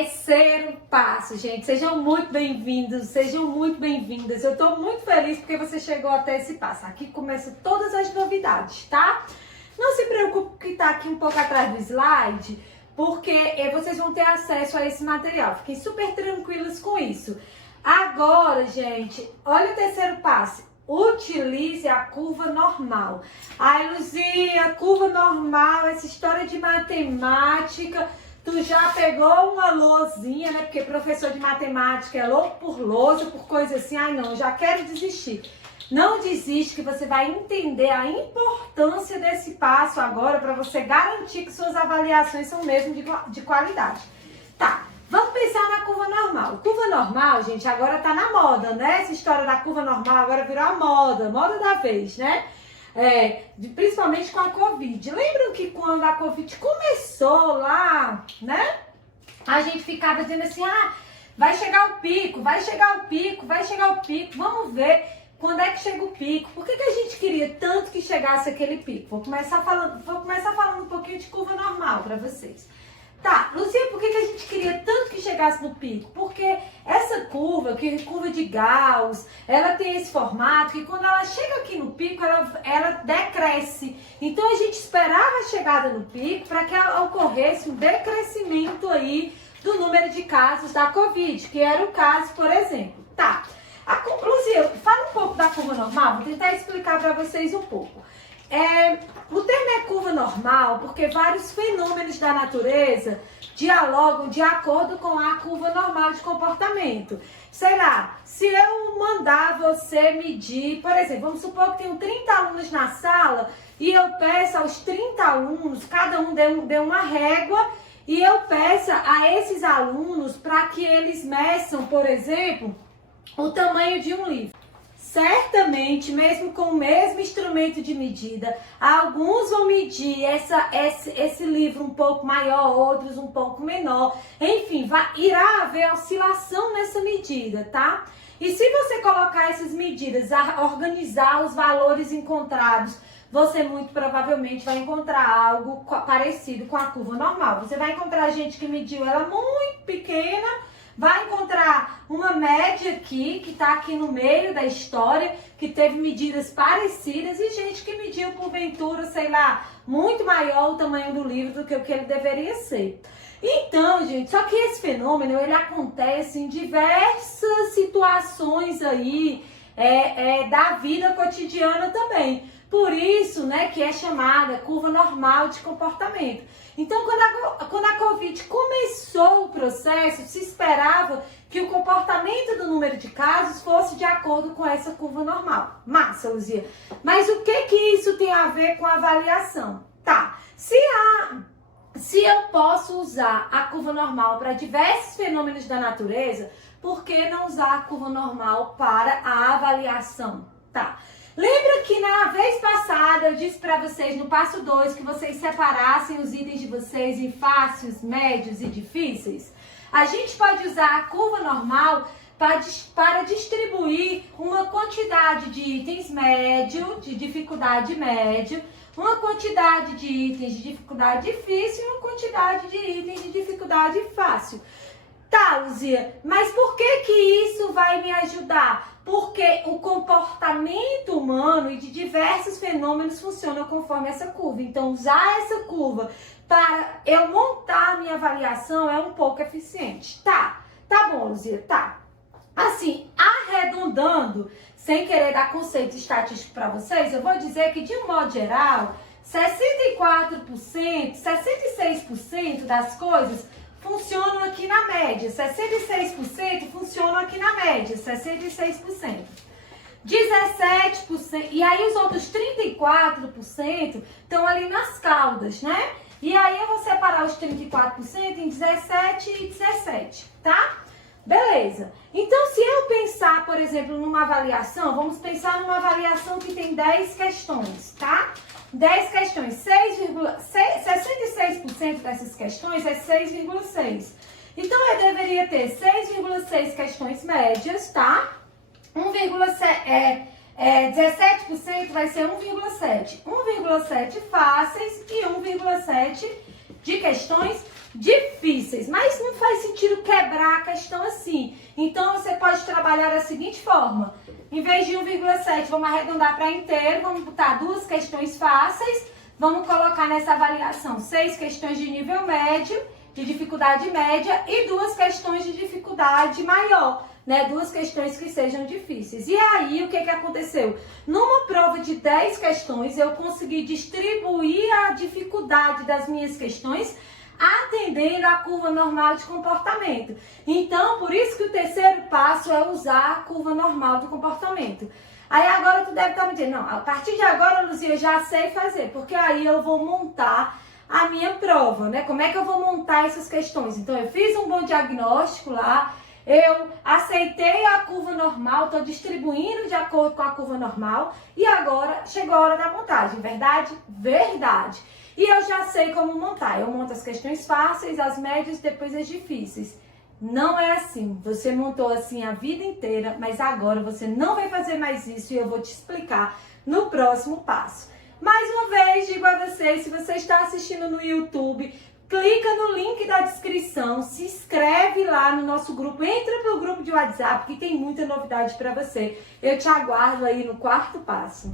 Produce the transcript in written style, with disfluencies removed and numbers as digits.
terceiro passo, gente. Sejam muito bem-vindos, sejam muito bem-vindas. Eu tô muito feliz porque você chegou até esse passo. Aqui começam todas as novidades, tá? Não se preocupe que tá aqui um pouco atrás do slide, porque vocês vão ter acesso a esse material. Fiquem super tranquilos com isso. Agora, gente, olha o terceiro passo. Utilize a curva normal. Ai, Luzia, curva normal, essa história de matemática, tu já pegou uma lousinha, né? Porque professor de matemática é louco por lousa, por coisa assim. Ai, não, já quero desistir. Não desiste que você vai entender a importância desse passo agora para você garantir que suas avaliações são mesmo de qualidade. Tá. Vamos pensar na curva normal. Curva normal, gente, agora tá na moda, né? Essa história da curva normal agora virou a moda da vez, né? Principalmente com a Covid. Lembram que quando a Covid começou lá, né? A gente ficava dizendo assim, vai chegar o pico, vai chegar o pico, vai chegar o pico. Vamos ver quando é que chega o pico. Por que a gente queria tanto que chegasse aquele pico? Vou começar falando um pouquinho de curva normal para vocês. Tá, Luzia, por que a gente queria tanto que chegasse no pico? Porque essa curva, que é curva de Gauss, ela tem esse formato que quando ela chega aqui no pico, ela decresce. Então a gente esperava a chegada no pico para que ocorresse um decrescimento aí do número de casos da Covid, que era o caso, por exemplo. Tá, Luzia, fala um pouco da curva normal, vou tentar explicar para vocês um pouco. O termo é curva normal porque vários fenômenos da natureza dialogam de acordo com a curva normal de comportamento. Sei lá, se eu mandar você medir, por exemplo, vamos supor que tenho 30 alunos na sala e eu peço aos 30 alunos, cada um dê uma régua e eu peço a esses alunos para que eles meçam, por exemplo, o tamanho de um livro. Certamente, mesmo com o mesmo instrumento de medida, alguns vão medir esse livro um pouco maior, outros um pouco menor. Enfim, irá haver oscilação nessa medida, tá? E se você colocar essas medidas, organizar os valores encontrados, você muito provavelmente vai encontrar algo parecido com a curva normal. Você vai encontrar gente que mediu ela muito pequena, vai encontrar uma média aqui, que está aqui no meio da história, que teve medidas parecidas, e gente que mediu porventura, sei lá, muito maior o tamanho do livro do que o que ele deveria ser. Então, gente, só que esse fenômeno, ele acontece em diversas situações aí, da vida cotidiana também. Por isso, né, que é chamada curva normal de comportamento. Então, quando a Covid começou o processo, se esperava que o comportamento do número de casos fosse de acordo com essa curva normal. Massa, Luzia. Mas o que isso tem a ver com a avaliação? Tá, se eu posso usar a curva normal para diversos fenômenos da natureza, por que não usar a curva normal para a avaliação? Tá. Lembra que na vez passada eu disse para vocês no passo 2 que vocês separassem os itens de vocês em fáceis, médios e difíceis? A gente pode usar a curva normal para distribuir uma quantidade de itens médio, de dificuldade médio, uma quantidade de itens de dificuldade difícil e uma quantidade de itens de dificuldade fácil. Tá, Luzia, mas por que isso vai me ajudar? Porque o comportamento humano e de diversos fenômenos funciona conforme essa curva. Então, usar essa curva para eu montar a minha avaliação é um pouco eficiente. Tá bom, Luzia, tá. Assim, arredondando, sem querer dar conceito estatístico para vocês, eu vou dizer que, de um modo geral, 64%, 66% das coisas funcionam aqui na média, 66% funcionam aqui na média, 66%. 17%, e aí os outros 34% estão ali nas caudas, né? E aí eu vou separar os 34% em 17 e 17, tá? Beleza. Então, se eu pensar, por exemplo, numa avaliação, vamos pensar numa avaliação que tem 10 questões, tá? 10 questões, 66% dessas questões é 6,6. Então, eu deveria ter 6,6 questões médias, tá? 17% vai ser 1,7. 1,7 fáceis e 1,7 de questões difíceis. Mas não faz sentido permitindo quebrar a questão assim. Então, você pode trabalhar da seguinte forma. Em vez de 1,7, vamos arredondar para inteiro, vamos botar 2 questões fáceis, vamos colocar nessa avaliação 6 questões de nível médio, de dificuldade média, e 2 questões de dificuldade maior, né? 2 questões que sejam difíceis. E aí, o que aconteceu? Numa prova de 10 questões, eu consegui distribuir a dificuldade das minhas questões atendendo a curva normal de comportamento. Então, por isso que o terceiro passo é usar a curva normal do comportamento. Aí agora tu deve estar me dizendo, não, a partir de agora, Luzia, eu já sei fazer, porque aí eu vou montar a minha prova, né? Como é que eu vou montar essas questões? Então, eu fiz um bom diagnóstico lá, eu aceitei a curva normal, estou distribuindo de acordo com a curva normal e agora chegou a hora da montagem, verdade? Verdade. E eu já sei como montar. Eu monto as questões fáceis, as médias e depois as difíceis. Não é assim. Você montou assim a vida inteira, mas agora você não vai fazer mais isso e eu vou te explicar no próximo passo. Mais uma vez, digo a vocês, se você está assistindo no YouTube, clica no link da descrição, se inscreve lá no nosso grupo, entra pro grupo de WhatsApp que tem muita novidade para você. Eu te aguardo aí no quarto passo.